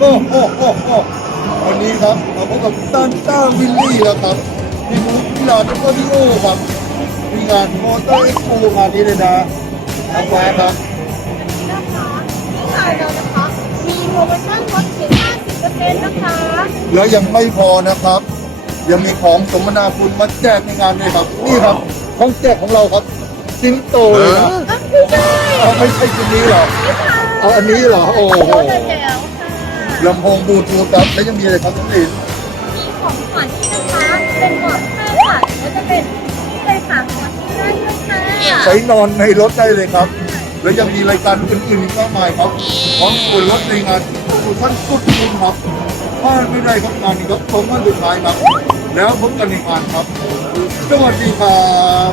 โอ้โหโอ้โหวันนี้ครับมาพบกับซันต้าวิลลี่แล้วครับที่มูที่ลานเอริโอครับ มีงานมอเตอร์เอ็กซ์โปงานนี้เลยนะทางฟ้าครับนะคะที่งานเรานะคะ มีโปรโมชั่นลดถึง50%นะคะ แล้วยังไม่พอนะครับ ยังมีของสมนาคุณมาแจกในงานด้วยครับ นี่ครับของแจกของเราครับสิงโตเลยนะอะไม่ใช่ไม่ใช่ชิ้นนี้หรอเอาอันนี้เหรอ โอ้โห โอ้ยแล้ว ลำโพงบลูทูธครับแล้วยังมีอะไรครับน้องลินมีของขวัญนี่นะคะเป็นหมอนผ้าค่ะแล้วจะเป็นนี่เลยค่ะหมอนที่ได้ด้วยค่ะใช้นอนในรถได้เลยครับ แล้วยังมีรายการอื่นๆอีกมากมายครับพร้อมส่วนลดในงานโปรโมชั่นสุดคุ้มครับพลาดไม่ได้ครับงานนี้ครับตรงวันสุดท้ายครับ แล้วพบกันในงานครับสวัสดีครับ